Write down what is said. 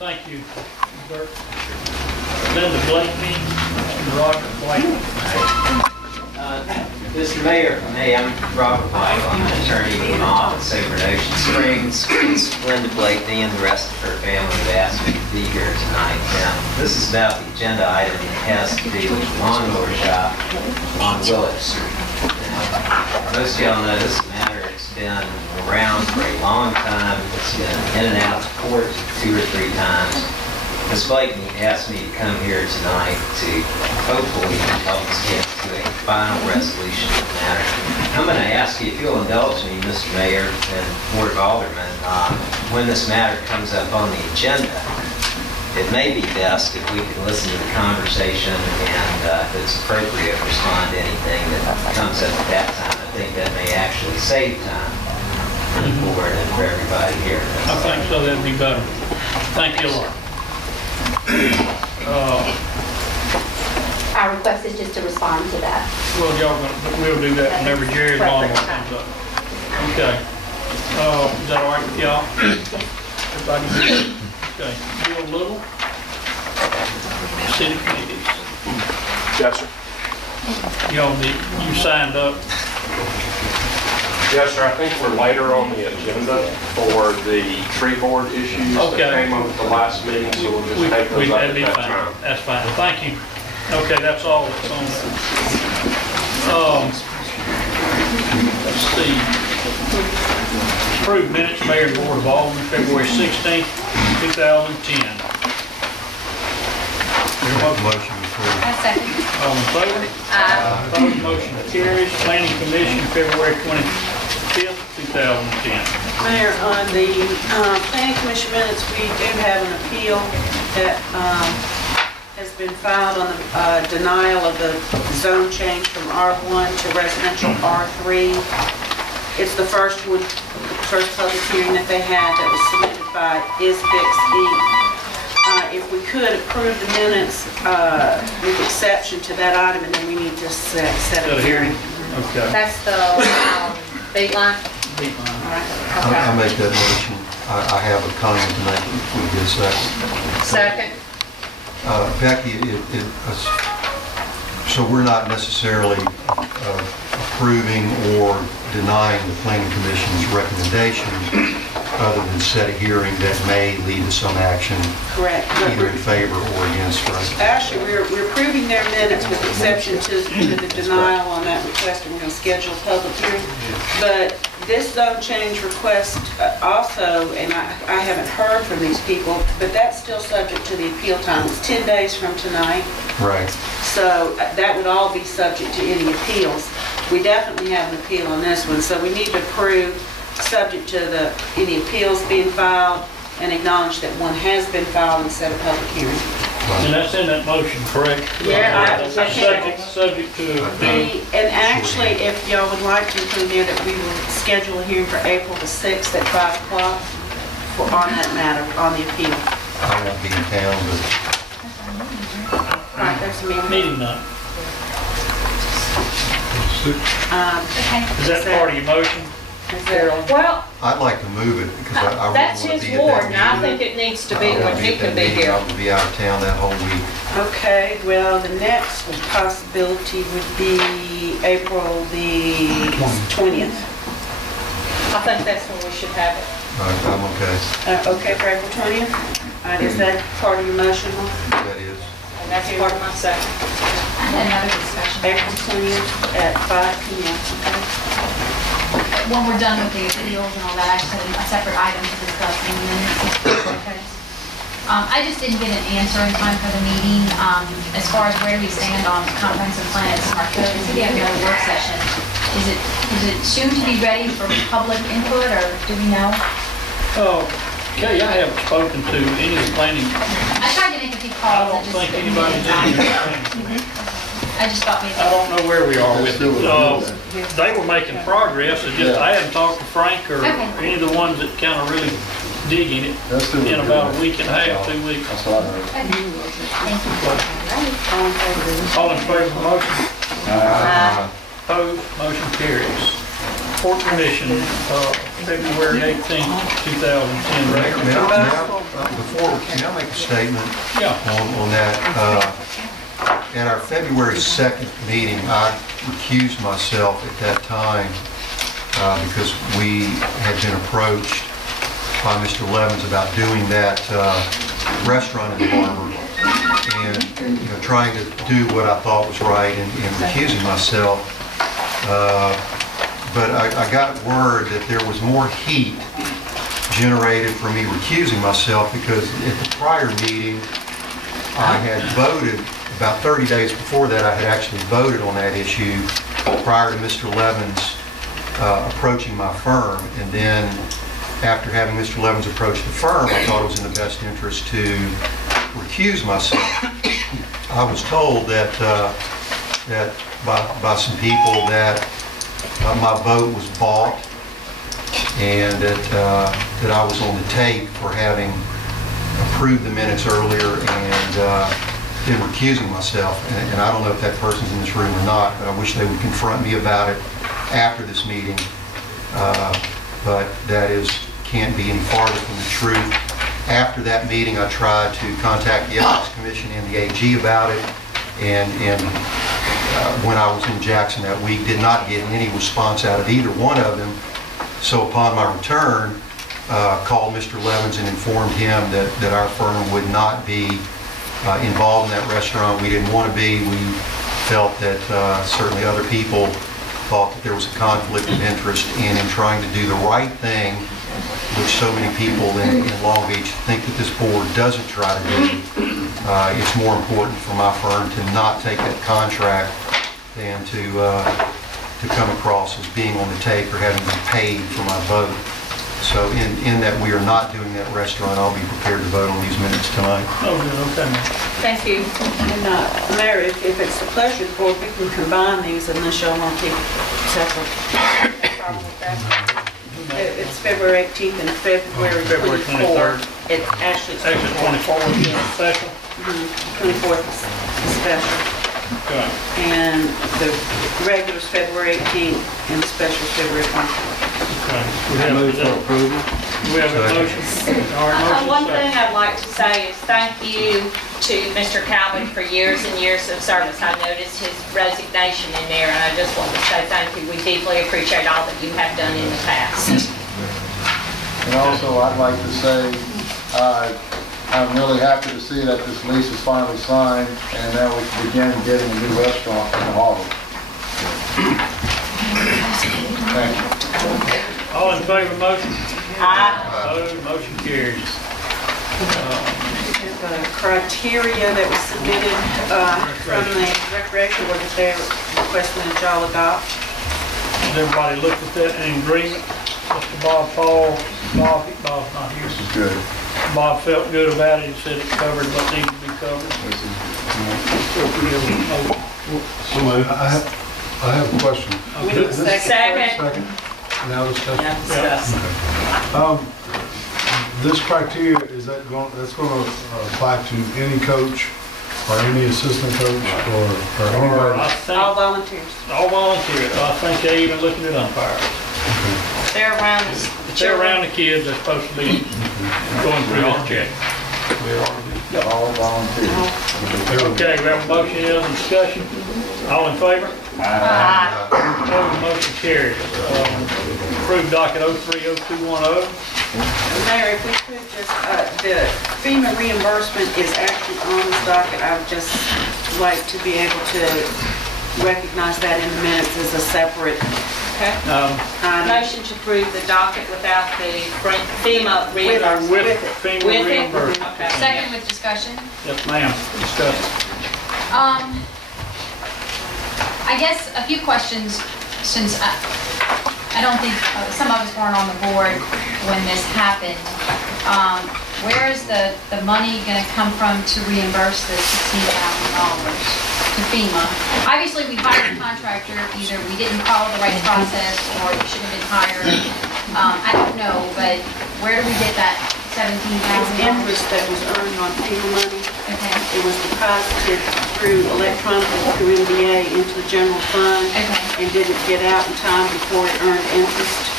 Thank you, Bert. Linda Blakeney and Roger White. Mr. Mayor, hey, I'm Robert White. I'm an attorney with my office over in Ocean Springs. Ms. Linda Blakeney and the rest of her family have asked me to be here tonight. Now, this is about the agenda item that has to do with the lawnmower shop on Willett Street. Now, most of y'all know this matter has been around for a long time. It's been in and out of court 2 or 3 times. Ms. Blakeney asked me to come here tonight to hopefully help us get to a final resolution of the matter. I'm going to ask you if you'll indulge me, Mr. Mayor and Board of Aldermen, when this matter comes up on the agenda, it may be best if we can listen to the conversation and, if it's appropriate, respond to anything that comes up at that time. I think that may actually save time for the board and for everybody here. I think so, that'd be better. Thank you, Laura. Our request is just to respond to that. Well, we'll do that whenever Jerry's lawnmower comes up. Okay. Is that all right with y'all? Everybody good? Okay. Bill Little, city committees. Yes, sir. You signed up. Yes, sir. I think we're later on the agenda for the tree board issues that came up at the last meeting, so we'll just take those up at that time. That's fine. Thank you. Okay, that's all that's on there. Let's see. Approved minutes, Mayor and Board of Aldermen, February 16th, 2010. Motion approved. I second. All in favor? Opposed, motion carries. Planning Commission, February 25th, 2010. Mayor, on the Planning Commission minutes, we do have an appeal that has been filed on the denial of the zone change from R1 to residential R3. It's the first public hearing that they had that was submitted by Isbix Inc. If we could approve the minutes with exception to that item, and then we need to set a hearing. Okay. That's the date line. All right. I'll make that motion. I have a comment to make if we get a second. Second. Becky, so we're not necessarily approving or denying the Planning Commission's recommendations, other than set a hearing that may lead to some action. Correct. Either in favor or against. Actually, we're approving their minutes with exception to the denial on that request, and we're going to schedule a public hearing. But this zone change request also, and I haven't heard from these people, but that's still subject to the appeal time. It's 10 days from tonight. Right. So that would all be subject to any appeals. We definitely have an appeal on this one, so we need to approve subject to any appeals being filed and acknowledge that one has been filed and set a public hearing. And that's in that motion, correct? Yeah, subject to and actually, if y'all would like to include there that we will schedule a hearing for April the 6th at 5 o'clock on that matter, on the appeal. I won't be in town, but... Right, there's a meeting night. Okay. Is that part of your motion? Well, I'd like to move it because I wouldn't that's want to his be at that ward, and I meeting. think it needs to be I don't when want he at can that be meeting. here. I'll be out of town that whole week. Okay, well, the next possibility would be April the 20th. I think that's when we should have it. I'm okay. Okay, for April 20th? All right, is that part of your motion, Mark? That is. And that's part of my second. I had another discussion. April 20th at 5 p.m. When we're done with the appeals and all that, I just have a separate item to discuss in the minutes. Okay. I just didn't get an answer in time for the meeting as far as where we stand on comprehensive plan and smart code. We have another work session. Is it soon to be ready for public input, or do we know? Okay, I haven't spoken to any of the planning. I tried to make a few I calls. don't think anybody's in here. I just thought maybe. I don't know where we are with it. They were making progress. It just, I hadn't talked to Frank or any of the ones that kind of really dig in it in about a week and a half, 2 weeks. That's what I heard. Thank you. All in favor of the motion? Opposed? Motion carries. Port Commission, February 18th, 2010 record. May I make a statement Yeah. on that? At our February 2nd meeting, I recused myself at that time because we had been approached by Mr. Levins about doing that restaurant in the harbor and trying to do what I thought was right and recusing myself. But I got word that there was more heat generated from me recusing myself because at the prior meeting, I had voted, about 30 days before that, I had actually voted on that issue prior to Mr. Levins approaching my firm. And then after having Mr. Levins approach the firm, I thought it was in the best interest to recuse myself. I was told that by some people that my vote was bought and that I was on the tape for having approved the minutes earlier and then recusing myself. And I don't know if that person's in this room or not, but I wish they would confront me about it after this meeting. But that can't be any farther from the truth. After that meeting, I tried to contact the Ethics Commission and the AG about it, and when I was in Jackson that week, did not get any response out of either one of them. So upon my return, called Mr. Levins and informed him that our firm would not be involved in that restaurant. We didn't want to be. We felt that certainly other people thought that there was a conflict of interest in trying to do the right thing, which so many people in Long Beach think that this board doesn't try to do. It's more important for my firm to not take that contract than to come across as being on the tape or having been paid for my vote. So in that we are not doing that restaurant, I'll be prepared to vote on these minutes tonight. Oh, good, okay. Thank you. And Mayor, if it's the pleasure of the board, we can combine these unless y'all want to keep separate. It's February 18th and February 24th. It's actually 24th is special. 24th is special. Okay. And the regular is February 18th and the special is February 24th. Okay. We have a motion. All right, One motion thing I'd like to say is thank you to Mr. Calvin for years and years of service. I noticed his resignation in there, and I just want to say thank you. We deeply appreciate all that you have done in the past. And also, I'd like to say, I'm really happy to see that this lease is finally signed, and now we can begin getting a new restaurant in the harbor. Thank you. All in favor of the motion? Aye. Opposed, motion carries. The criteria that was submitted from the Recreation Board that they're requesting that y'all adopt. Has everybody looked at that in agreement? Mr. Bob's not here. This is good. Bob felt good about it. He said it covered what needed to be covered. I have a question. We need a second. Second. Now discussion. Now discuss. This criteria, that's going to apply to any coach or any assistant coach or I anybody? think All volunteers. all volunteers. I think they're even looking at umpires. They're around the If they're around the kids, they're supposed to be going through this check. All volunteers. Okay, we have a motion and discussion. All in favor? Aye. Opposed, motion carries. Approved docket 030210. Mayor, if we could just, the FEMA reimbursement is actually on this docket. I would just like to be able to recognize that in the minutes as a separate Okay. item. Motion to approve the docket without the FEMA reimbursement. With FEMA With it? reimbursement. Okay. Second with discussion. Yes, ma'am. Discuss. I guess a few questions, since I don't think, some of us weren't on the board when this happened. Where is the money going to come from to reimburse the $16,000 to FEMA? Obviously, we hired a contractor, either we didn't follow the right process or it should have been hired. I don't know, but where do we get that 17,000? It's interest that was earned on FEMA money. Okay, It was deposited through electronically through NBA into the general fund okay, and didn't get out in time before it earned interest.